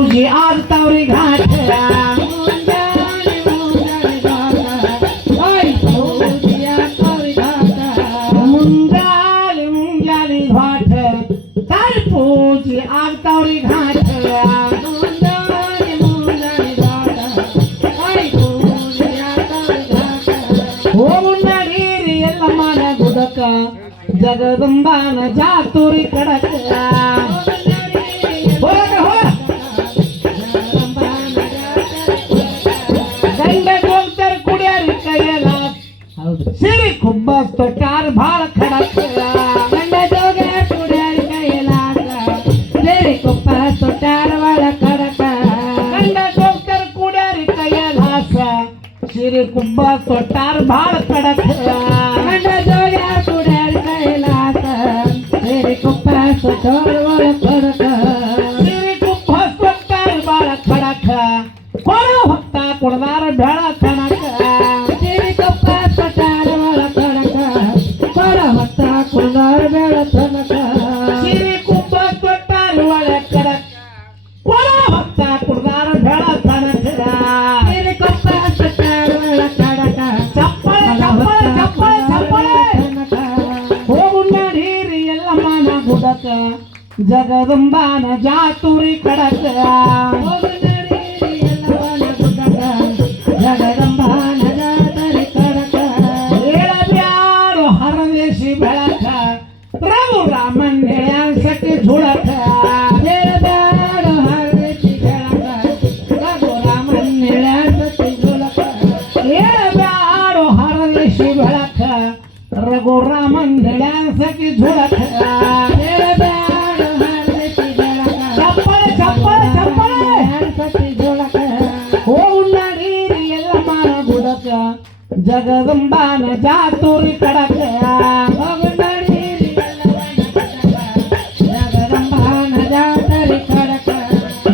तुझी आज तावरी घाट मुंजाली मुंजाली घाट तार पूजी आज तावरी घाट जगदंबान जातुरी कडक गंड गोलतर कुड्यारी कयला सिरी खुब्बस तोटार भाळ खडक गंड जोगे कुड्यारी कयला सिरी खुब्बस तोटार भाळ खडक गंड गोलतर कुड्यारी कयला सिरी खुब्बस तोटार भाळ खडक गंड जोगे ಕೊಡದಾರ ಬೇಡ ಕಣಕ ಸಿರಿ ಕಪ್ಪ ಸಟಾರ ಒಳ ಕಣಕ ಕೊಡ ಹೊತ್ತ ಕೊಡದಾರ ಬೇಡ ಕಣಕ ಸಿರಿ ಕುಪ್ಪ ತೊಟ್ಟಾರ ಒಳ ಕಣಕ ಕೊಡ ಹೊತ್ತ ಕೊಡದಾರ ಬೇಡ ಕಣಕ ಸಿರಿ ಕಪ್ಪ ಸಟಾರ ಒಳ ಕಣಕ ಚಪ್ಪಳೆ ಚಪ್ಪಳೆ ಚಪ್ಪಳೆ ಚಪ್ಪಳೆ ಹೋಗು ನಡೀರಿ ಎಲ್ಲ ಮನ ಗುಡಕ ಜಗದಂಬಾನ ಜಾತುರಿ ಕಡಕ ಹೋಗು ಜಗದಂಬಾನ ಜಾತರಿ ಕಡಕ ಹೇಳಬ್ಯಾಡು ಹರದೇಶಿ ಬೆಳಕ ಪ್ರಭು ರಾಮನ್ ಹೇಳ್ಯಾನ್ಸಕ್ಕೆ ಝುಳಕ ಹೇಳಬ್ಯಾಡು ಹರದೇಶಿ ಬೆಳಕ ಪ್ರಭು ರಾಮನ್ ಹೇಳ್ಯಾನ್ಸಕ್ಕೆ ಝುಳಕ ಹೇಳಬ್ಯಾಡು ಹರದೇಶಿ ಬೆಳಕ ರಘುರಾಮನ್ ಹೇಳ್ಯಾನ್ಸಕ್ಕೆ ಝುಳಕ ಹೇಳಬ್ಯಾಡು ಹರದೇಶಿ ಬೆಳಕ ಚಪ್ಪಳೆ ಚಪ್ಪಳೆ ಚಪ್ಪಳೆ ಹೇಳ್ಸಕ್ಕೆ ಝುಳಕ ಜಗದಂಬಾನ ಜಾತುರಿ ಕಡಕ ಜಗದಂಬಾನ ಜಾತರಿ ಕಡಕ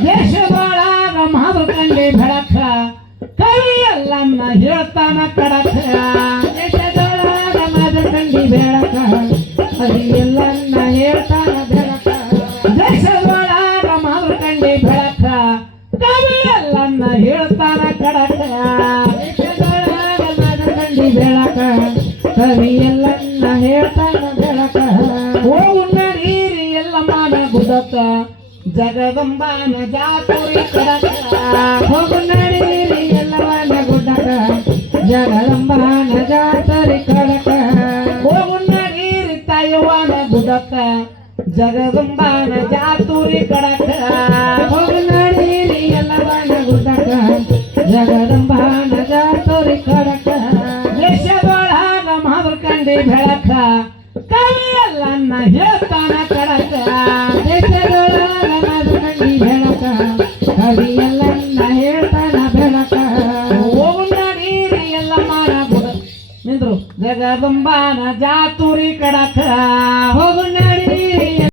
ದೇಶದೊಳಗ ಮಾದೃಕಂಡಿ ಬೆಳಕ ಕವಿಯಲ್ಲನ್ನ ಹೇಳ್ತಾನ ಕಡಕ ದೇಶದೊಳಗ ಮಾದೃಕಂಡಿ ಬೆಳಕ ಕವಿಯಲ್ಲನ್ನ ಹೇಳ್ತಾನ ಬೆಳಕ ದೇಶದೊಳಗ ಮಾದೃಕಂಡಿ ಬೆಳಕ ಕವಿಯಲ್ಲನ್ನ ಹೇಳ್ತಾನ ಕಡಕ ಬೆಳಕ ಕವಿಯಲ್ಲನ್ನ ಹೇಳ್ತಾನ ಬೆಳಕ ಹೋಗು ನಡೀರಿ ಎಲ್ಲ ಮಾನ ಗುದಕ ಜಗದಂಬಾನ ಜಾತುರಿ ಕಡಕ ಹೋಗು ನಡೀರಿ ಎಲ್ಲ ಮಾನ ಗುಡಕ ಜಗದಂಬಾನ ಜಾತರಿ ಕಡಕ ಹೋಗು ನಡೀರಿ ತಾಯವಾನ ಗುದಕ ಜಗದಂಬಾನ ಜಾತುರಿ ಕಡಕ ಹೋಗು ನಡೀರಿ ಎಲ್ಲ ಮಾನ ಗುಡಕ ಜಗದಂಬಾನ ಜಾತುರಿ ಕಡಕ ದೇಶದೊಳಗ ಮಾದೃಕಂಡಿ ಬೆಳಕ ಕವಿಯಲ್ಲನ್ನ ಹೇಳ್ತಾನ ಕಡಕ ದೇಶದೊಳಗ ಮಾದೃಕಂಡಿ ಬೆಳಕ ಕವಿಯಲ್ಲನ್ನ ಹೇಳ್ತಾನ ಬೆಳಕ ಹೋಗು ನಡೀರಿ ಎಲ್ಲ ಮಾನ ಗುಡ ನಿಂದ್ರು ಜಗದಂಬಾನ ಜಾತುರಿ ಕಡಕ ಹೋಗು